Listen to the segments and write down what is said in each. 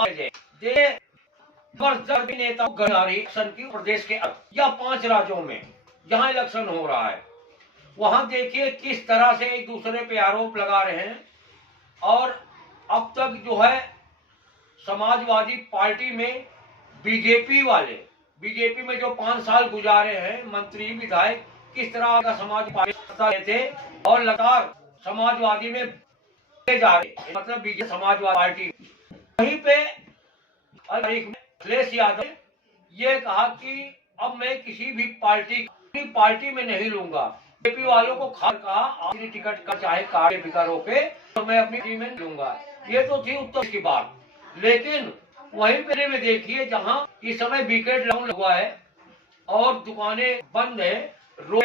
आ जाए। नेता इलेक्शन की प्रदेश के या 5 राज्यों में जहां इलेक्शन हो रहा है, वहां देखिए किस तरह से एक दूसरे पे आरोप लगा रहे हैं। और अब तक जो है समाजवादी पार्टी में बीजेपी में जो 5 साल गुजारे हैं मंत्री विधायक, किस तरह का समाज पार्टी थे और लगातार समाजवादी में जा रहे, मतलब बीजेपी समाजवादी पार्टी। वहीं पे अखिलेश यादव ने ये कहा कि अब मैं किसी भी पार्टी में नहीं लूंगा। बीजेपी वालों को खास कहा, आपने टिकट का चाहे कार्ड फिकर होके तो मैं अपनी टीम में लूंगा। ये तो थी उत्तर की बात। लेकिन वहीं पे में देखिए जहां इस समय वीकेंड लॉकडाउन हुआ है और दुकानें बंद है, रोड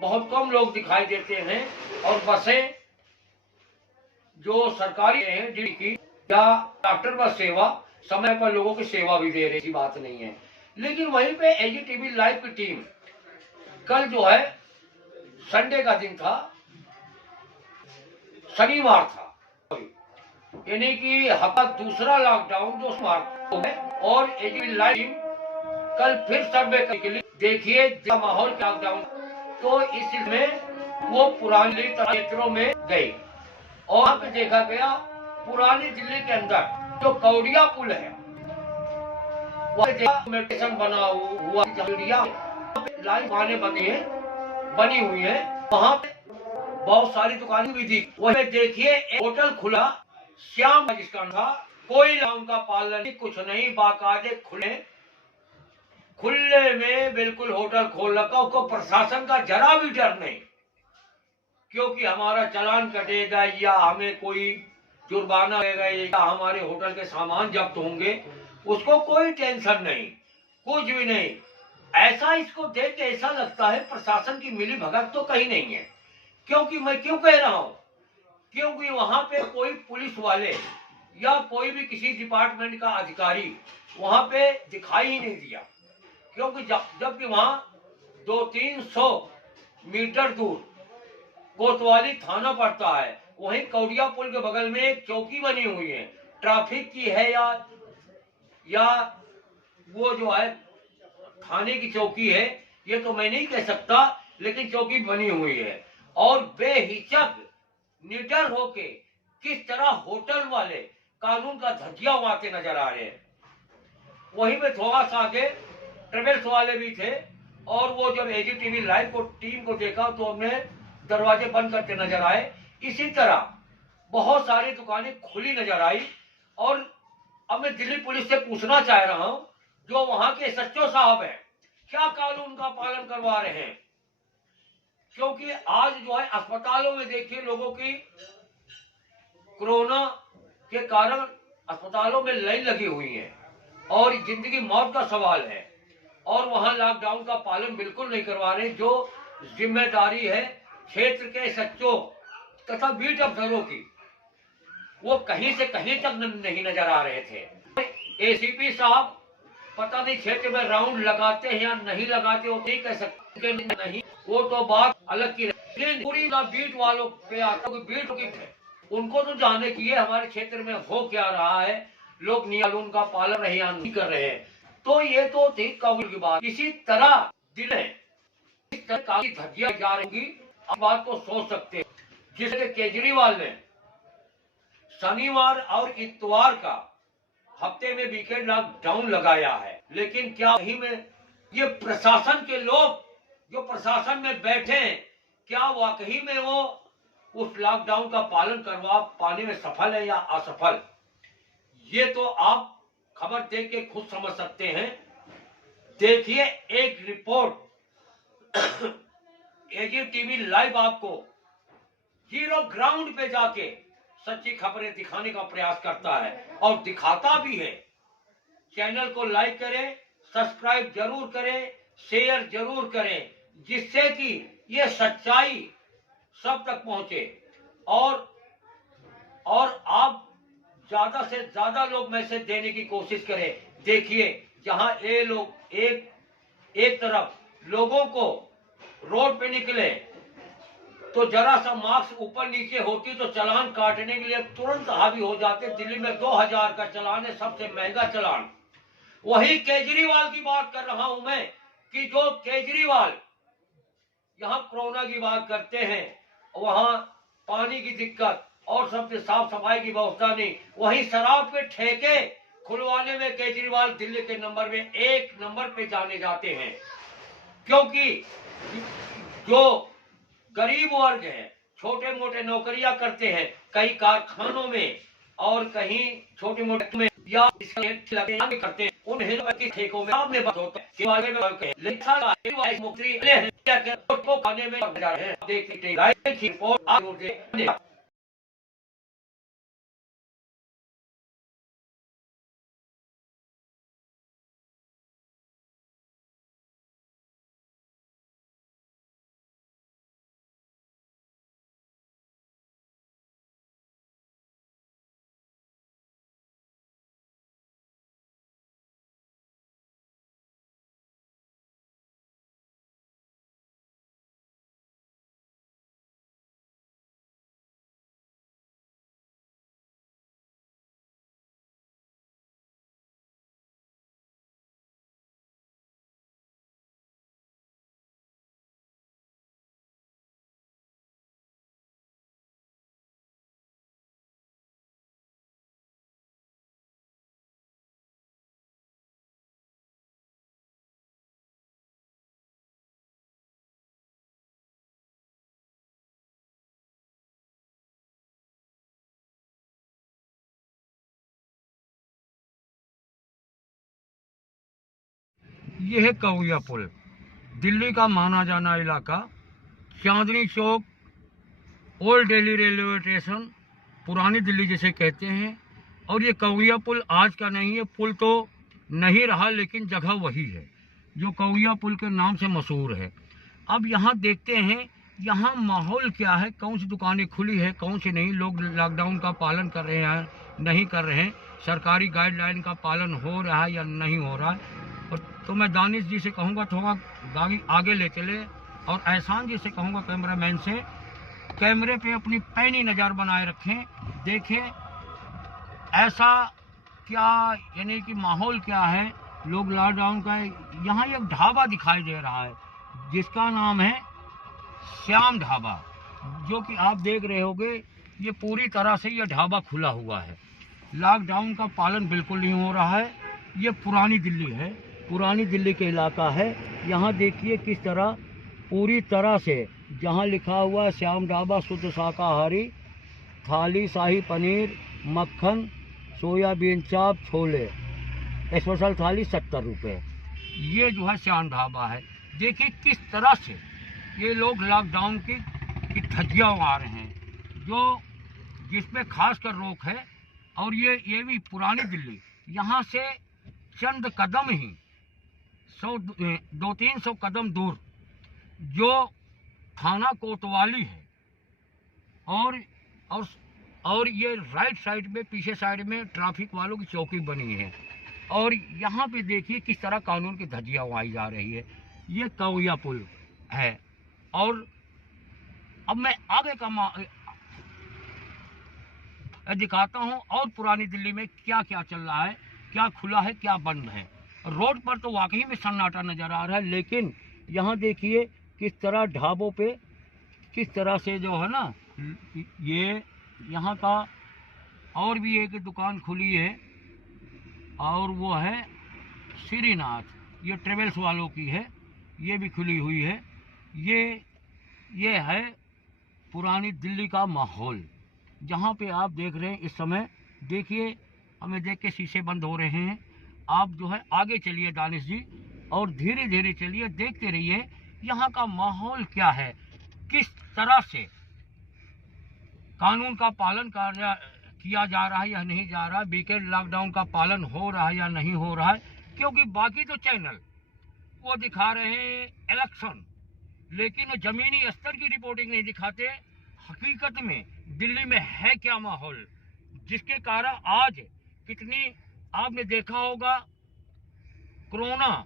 बहुत कम लोग दिखाई देते हैं और बसें जो सरकारी हैं की या डॉक्टर बस सेवा समय पर लोगों की सेवा भी दे रही, बात नहीं है। लेकिन वहीं पे एजीटीवी लाइव की टीम कल जो है संडे का दिन था, शनिवार था, यानी कि हफ्ता दूसरा लॉकडाउन जो समाप्त है और एजीटीवी लाइव टीम कल फिर सर्वे करने के लिए देखिए माहौल लॉकडाउन, तो इसमें वो पुरानी क्षेत्रों में गई और वहां पे देखा गया पुरानी दिल्ली के अंदर जो कौड़िया पुल है मेडिटेशन बना हुआ लाइव दुकानें बनी हुई है, वहां पे बहुत सारी दुकानें भी थी। वही देखिए होटल खुला, श्याम जिसका था, कोई लॉकडाउन का पालन नहीं, कुछ नहीं, बाकायदे खुले में बिल्कुल होटल खोल रखा, उसको प्रशासन का जरा भी डर नहीं, क्योंकि हमारा चालान कटेगा या हमें कोई जुर्माना लगेगा या हमारे होटल के सामान जब्त होंगे, उसको कोई टेंशन नहीं, कुछ भी नहीं। ऐसा इसको देख के ऐसा लगता है प्रशासन की मिली भगत तो कहीं नहीं है। क्योंकि मैं क्यों कह रहा हूं, क्योंकि वहां पे कोई पुलिस वाले या कोई भी किसी डिपार्टमेंट का अधिकारी वहां पे दिखाई ही नहीं दिया, क्योंकि जबकि वहां 200-300 मीटर दूर कोतवाली थाना पड़ता है, वहीं कौड़िया पुल के बगल में एक चौकी बनी हुई है, ट्रैफिक की है या वो जो है थाने की चौकी है, ये तो मैं नहीं कह सकता, लेकिन चौकी बनी हुई है। और बेहिचक निडर होके किस तरह होटल वाले कानून का धज्जिया उड़ाते नजर आ रहे हैं। वहीं में थोड़ा सा आगे ट्रेवल्स वाले भी थे और वो जब एजीटीवी लाइव को टीम को देखा तो हमने दरवाजे बंद करके नजर आए। इसी तरह बहुत सारी दुकानें खुली नजर आई। और अब मैं दिल्ली पुलिस से पूछना चाह रहा हूं, जो वहां के सच्चो साहब हैं, क्या कानून का पालन करवा रहे हैं? क्योंकि आज जो है अस्पतालों में देखिए लोगों की कोरोना के कारण अस्पतालों में लाइन लगी हुई है और जिंदगी मौत का सवाल है, और वहां लॉकडाउन का पालन बिल्कुल नहीं करवा रहे। जो जिम्मेदारी है क्षेत्र के सच्चों तथा बीट अफसरों की, वो कहीं से कहीं तक नहीं नजर आ रहे थे। एसीपी साहब पता नहीं क्षेत्र में राउंड लगाते हैं या नहीं लगाते, वो नहीं कह सकते, नहीं, वो तो बात अलग की। लेकिन पूरी बीट वालों पे आता है, बीट है, उनको तो जाने की है हमारे क्षेत्र में हो क्या रहा है, लोग नियम का पालन नहीं कर रहे हैं। तो ये तो थी काबुल की बात। इसी तरह दिल्ली इस तरह की धज्जियां जा रही, आप बात को सोच सकते हैं। जिसके केजरीवाल ने शनिवार और इतवार का हफ्ते में वीकेंड लॉकडाउन लगाया है, लेकिन क्या वही में ये प्रशासन के लोग जो प्रशासन में बैठे हैं, क्या वाकई में वो उस लॉकडाउन का पालन करवा पाने में सफल है या असफल? ये तो आप खबर देख के खुद समझ सकते हैं। देखिए एक रिपोर्ट एजीटीवी लाइव आपको जीरो ग्राउंड पे जाके सच्ची खबरें दिखाने का प्रयास करता है और दिखाता भी है। चैनल को लाइक करें, सब्सक्राइब जरूर करें, शेयर जरूर करें, जिससे कि ये सच्चाई सब तक पहुंचे और आप ज्यादा से ज्यादा लोग मैसेज देने की कोशिश करें। देखिए जहां ये लोग एक तरफ लोगों को रोड पे निकले तो जरा सा मार्क्स ऊपर नीचे होती तो चालान काटने के लिए तुरंत हावी हो जाते। दिल्ली में 2000 का चालान है, सबसे महंगा चालान। वही केजरीवाल की बात कर रहा हूं मैं, कि जो केजरीवाल यहाँ कोरोना की बात करते हैं, वहां पानी की दिक्कत और सबसे साफ सफाई की व्यवस्था नहीं, वहीं शराब के ठेके खुलवाने में केजरीवाल दिल्ली के नंबर में 1 नंबर पे जाने जाते हैं। क्योंकि जो गरीब वर्ग है, छोटे मोटे नौकरियां करते हैं, कई कारखानों में और कहीं छोटे मोटे में या करते हैं, उन के ठेकों में में बात होता है। खाने में ये है कौया पुल, दिल्ली का माना जाना इलाका, Chandni Chowk, old Delhi railway station, पुरानी दिल्ली जिसे कहते हैं। और ये कौया पुल आज का नहीं है, पुल तो नहीं रहा लेकिन जगह वही है जो कौया पुल के नाम से मशहूर है। अब यहाँ देखते हैं यहाँ माहौल क्या है, कौन सी दुकानें खुली है, कौन सी नहीं, लोग लॉकडाउन का पालन कर रहे हैं नहीं कर रहे हैं, सरकारी गाइडलाइन का पालन हो रहा है या नहीं हो रहा है। और तो मैं दानिश जी से कहूँगा थोड़ा गाड़ी आगे ले चले, और एहसान जी से कहूँगा कैमरामैन से, कैमरे पे अपनी पैनी नज़र बनाए रखें, देखें ऐसा क्या, यानी कि माहौल क्या है लोग लॉकडाउन का। यहाँ एक ढाबा दिखाई दे रहा है जिसका नाम है श्याम ढाबा, जो कि आप देख रहे होंगे ये पूरी तरह से ये ढाबा खुला हुआ है। लॉकडाउन का पालन बिल्कुल नहीं हो रहा है। ये पुरानी दिल्ली है, पुरानी दिल्ली के इलाका है। यहाँ देखिए किस तरह पूरी तरह से, जहाँ लिखा हुआ है श्याम ढाबा शुद्ध शाकाहारी, थाली शाही पनीर, मक्खन, सोयाबीन चाप, छोले, स्पेशल थाली 70 रुपये। ये जो है श्याम ढाबा है। देखिए किस तरह से ये लोग लॉकडाउन की धज्जियाँ उड़ा रहे हैं, जो जिसमें खासकर रोक है। और ये भी पुरानी दिल्ली, यहाँ से चंद कदम ही 200-300 कदम दूर जो थाना कोतवाली है, और ये राइट साइड में, पीछे साइड में ट्रैफिक वालों की चौकी बनी है। और यहाँ पे देखिए किस तरह कानून की धज्जियाँ उड़ाई जा रही है। ये कौया पुल है। और अब मैं आगे का दिखाता हूँ और पुरानी दिल्ली में क्या क्या चल रहा है, क्या खुला है क्या बंद है। रोड पर तो वाकई में सन्नाटा नज़र आ रहा है, लेकिन यहाँ देखिए किस तरह ढाबों पे किस तरह से जो है ना, ये यहाँ का और भी एक दुकान खुली है, और वो है श्रीनाथ, ये ट्रेवल्स वालों की है, ये भी खुली हुई है। ये है पुरानी दिल्ली का माहौल, जहाँ पे आप देख रहे हैं इस समय। देखिए हमें देख के शीशे बंद हो रहे हैं। आप जो है आगे चलिए दानिश जी, और धीरे धीरे चलिए, देखते रहिए यहाँ का माहौल क्या है, किस तरह से कानून का पालन किया जा रहा है या नहीं जा रहा है, वीकेंड लॉकडाउन का पालन हो रहा है या नहीं हो रहा है। क्योंकि बाकी तो चैनल वो दिखा रहे हैं इलेक्शन, लेकिन जमीनी स्तर की रिपोर्टिंग नहीं दिखाते। हकीकत में दिल्ली में है क्या माहौल, जिसके कारण आज कितनी, आपने देखा होगा कोरोना,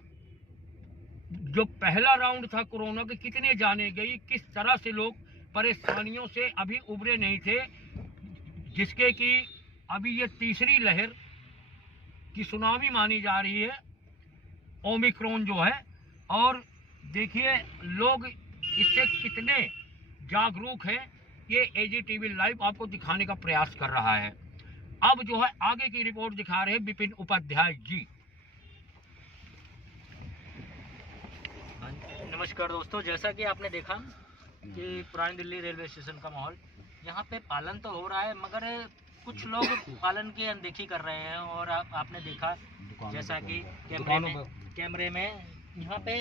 जो पहला राउंड था कोरोना के, कितने जाने गई, किस तरह से लोग परेशानियों से अभी उबरे नहीं थे, जिसके कि अभी ये तीसरी लहर की सुनामी मानी जा रही है, ओमिक्रॉन जो है। और देखिए लोग इससे कितने जागरूक हैं, ये एजीटीवी लाइव आपको दिखाने का प्रयास कर रहा है। अब जो है आगे की रिपोर्ट दिखा रहे हैं विपिन उपाध्याय जी। नमस्कार दोस्तों, जैसा कि आपने देखा कि पुरानी दिल्ली रेलवे स्टेशन का माहौल, यहाँ पे पालन तो हो रहा है मगर कुछ लोग पालन की अनदेखी कर रहे हैं। और आपने देखा जैसा कि कैमरे में यहाँ पे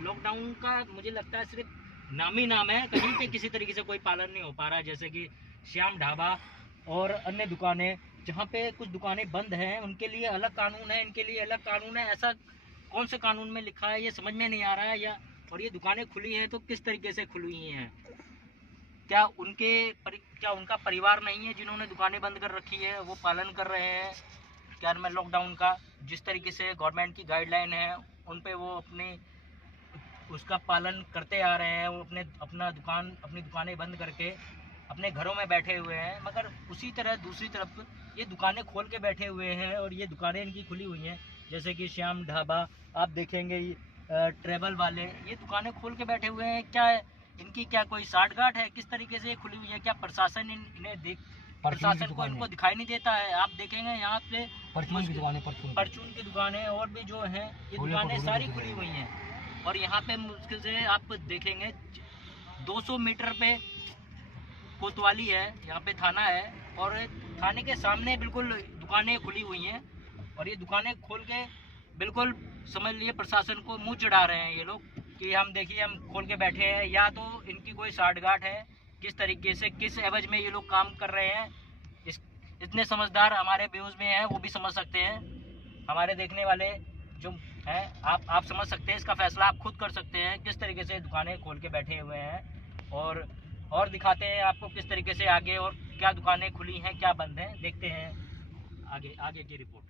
लॉकडाउन का मुझे लगता है सिर्फ नाम ही नाम है, कहीं पे किसी तरीके से कोई पालन नहीं हो पा रहा है। जैसे कि श्याम ढाबा और अन्य दुकानें, जहाँ पे कुछ दुकानें बंद हैं उनके लिए अलग कानून है, इनके लिए अलग कानून है। ऐसा कौन से कानून में लिखा है ये समझ में नहीं आ रहा है। या और ये दुकानें खुली हैं तो किस तरीके से खुली हुई हैं? क्या उनका परिवार नहीं है जिन्होंने दुकानें बंद कर रखी है, वो पालन कर रहे हैं क्या मैं लॉकडाउन का जिस तरीके से गवर्नमेंट की गाइडलाइन है उन पे वो उसका पालन करते आ रहे हैं। वो अपनी दुकानें बंद करके अपने घरों में बैठे हुए हैं, मगर उसी तरह दूसरी तरफ ये दुकानें खोल के बैठे हुए हैं और ये दुकानें इनकी खुली हुई हैं। जैसे कि श्याम ढाबा आप देखेंगे, ट्रेवल वाले ये दुकानें खोल के बैठे हुए हैं। क्या इनकी क्या कोई साठगांठ है? किस तरीके से ये खुली हुई है? क्या प्रशासन प्रशासन को इनको दिखाई नहीं देता है? आप देखेंगे यहाँ पे परचून की दुकानें और भी जो हैं ये दुकानें सारी खुली हुई हैं। और यहाँ पे मुश्किल से आप देखेंगे 200 मीटर पे कोतवाली है, यहाँ पे थाना है और थाने के सामने बिल्कुल दुकानें खुली हुई हैं। और ये दुकानें खोल के बिल्कुल समझ लिए प्रशासन को मुंह चढ़ा रहे हैं ये लोग कि हम देखिए हम खोल के बैठे हैं। या तो इनकी कोई साठगांठ है, किस तरीके से किस एवज में ये लोग काम कर रहे हैं। इतने समझदार हमारे व्यूज में हैं, वो भी समझ सकते हैं। हमारे देखने वाले जो हैं आप समझ सकते हैं, इसका फैसला आप खुद कर सकते हैं किस तरीके से दुकानें खोल के बैठे हुए हैं। और दिखाते हैं आपको किस तरीके से आगे और क्या दुकानें खुली हैं क्या बंद हैं, देखते हैं आगे की रिपोर्ट।